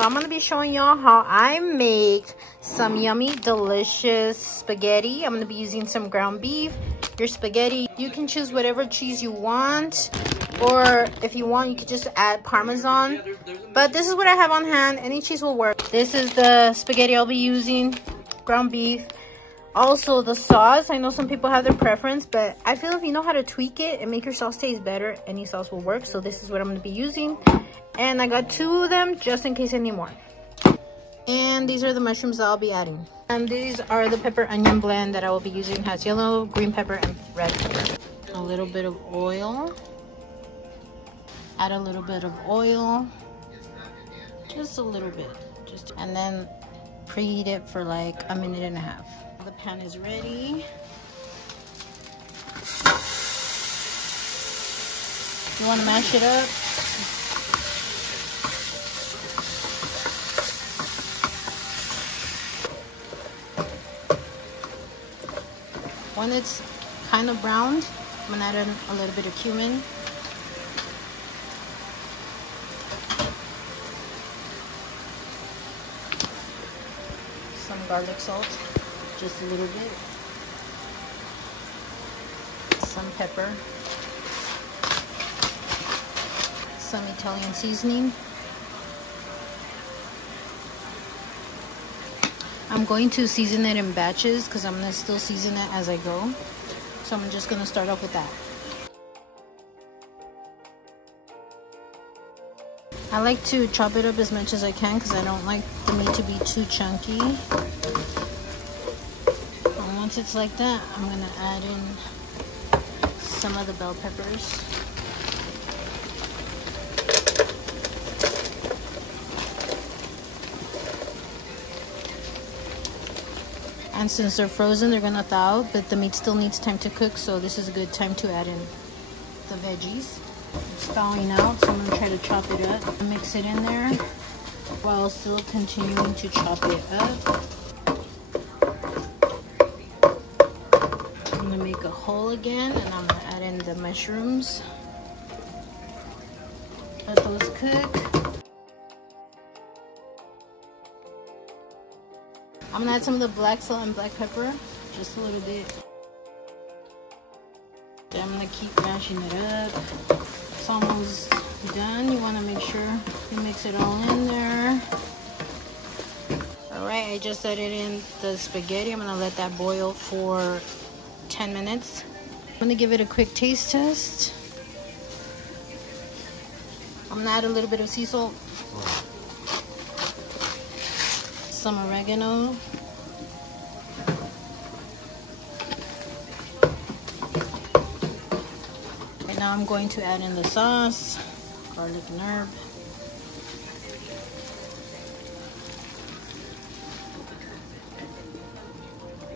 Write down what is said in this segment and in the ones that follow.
So I'm gonna be showing y'all how I make some yummy, delicious spaghetti. I'm gonna be using some ground beef. Your spaghetti, you can choose whatever cheese you want, or if you want, you could just add Parmesan. But this is what I have on hand. Any cheese will work. This is the spaghetti I'll be using, ground beef. Also, the sauce, I know some people have their preference, but I feel if you know how to tweak it and make your sauce taste better, any sauce will work. So this is what I'm going to be using. And I got 2 of them just in case I need more. And these are the mushrooms that I'll be adding. And these are the pepper onion blend that I will be using. It has yellow, green pepper, and red pepper. A little bit of oil. Add a little bit of oil. Just a little bit. And then preheat it for like 1.5 minutes. The pan is ready. You want to mash it up. When it's kind of browned, I'm gonna add in a little bit of cumin. Some garlic salt, just a little bit. Some pepper. Some Italian seasoning. I'm going to season it in batches because I'm going to still season it as I go. So I'm just going to start off with that. I like to chop it up as much as I can because I don't like the meat to be too chunky. And once it's like that, I'm going to add in some of the bell peppers. And since they're frozen, they're gonna thaw out, but the meat still needs time to cook, so this is a good time to add in the veggies. It's thawing out, so I'm gonna try to chop it up and mix it in there while still continuing to chop it up. I'm gonna make a hole again, and I'm gonna add in the mushrooms. Let those cook. I'm gonna add some of the black salt and black pepper, just a little bit. Then I'm gonna keep mashing it up. It's almost done. You wanna make sure you mix it all in there. All right, I just added in the spaghetti. I'm gonna let that boil for 10 minutes. I'm gonna give it a quick taste test. I'm gonna add a little bit of sea salt. Some oregano. And now I'm going to add in the sauce, garlic and herb.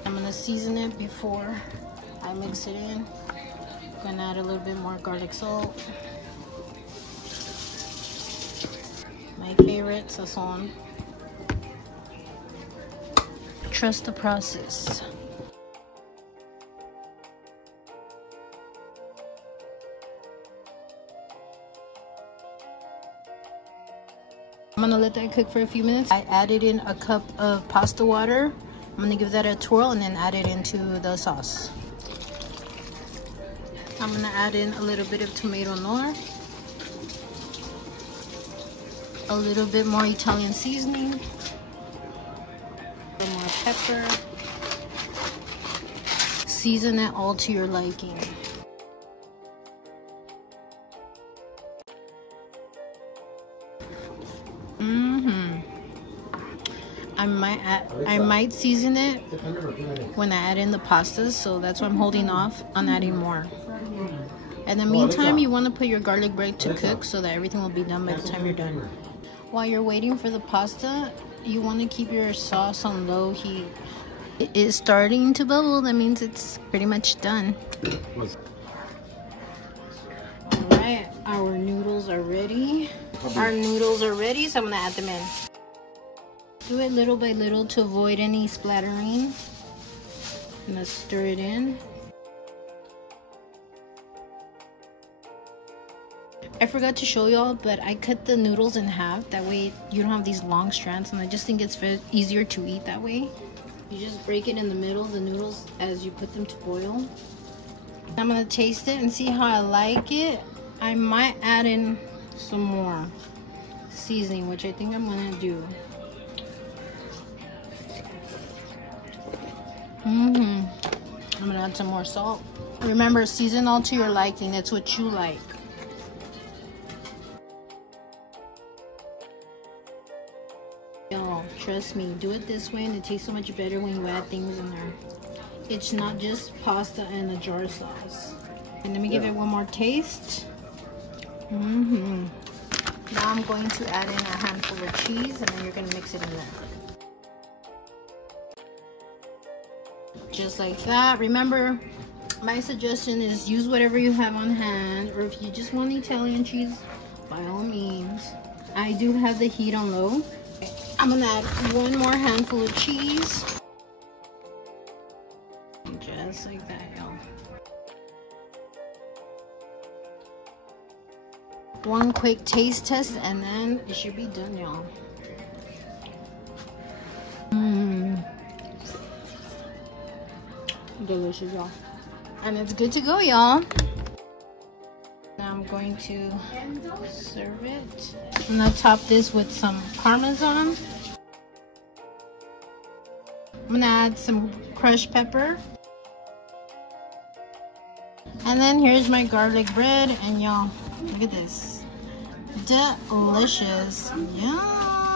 I'm going to season it before I mix it in. I'm going to add a little bit more garlic salt. My favorite, sazon. Trust the process. I'm gonna let that cook for a few minutes. I added in a cup of pasta water. I'm gonna give that a twirl and then add it into the sauce. I'm gonna add in a little bit of tomato noir, a little bit more Italian seasoning, more pepper. Season it all to your liking. I might season it when I add in the pastas, so that's why I'm holding off on adding more. In the meantime, you want to put your garlic bread to cook so that everything will be done by the time you're done. While you're waiting for the pasta, you want to keep your sauce on low heat. It is starting to bubble. That means it's pretty much done. Alright, our noodles are ready. So I'm going to add them in. Do it little by little to avoid any splattering. I'm going to stir it in. I forgot to show y'all, but I cut the noodles in half. That way you don't have these long strands, and I just think it's easier to eat that way. You just break it in the middle, the noodles, as you put them to boil. I'm gonna taste it and see how I like it. I might add in some more seasoning, which I think I'm gonna do. I'm gonna add some more salt. Remember, season all to your liking. That's what you like. Y'all, trust me, do it this way and it tastes so much better when you add things in there. It's not just pasta and a jar sauce. And let me give it one more taste. Now I'm going to add in a handful of cheese, and then you're gonna mix it in there. Just like that. Remember, my suggestion is use whatever you have on hand, or if you just want Italian cheese, by all means. I do have the heat on low. I'm gonna add one more handful of cheese. Just like that, y'all. One quick taste test, and then it should be done, y'all. Delicious, y'all. And it's good to go, y'all. Now I'm going to serve it. I'm gonna top this with some Parmesan. I'm gonna add some crushed pepper. And then here's my garlic bread, and y'all, look at this. Delicious. Yum.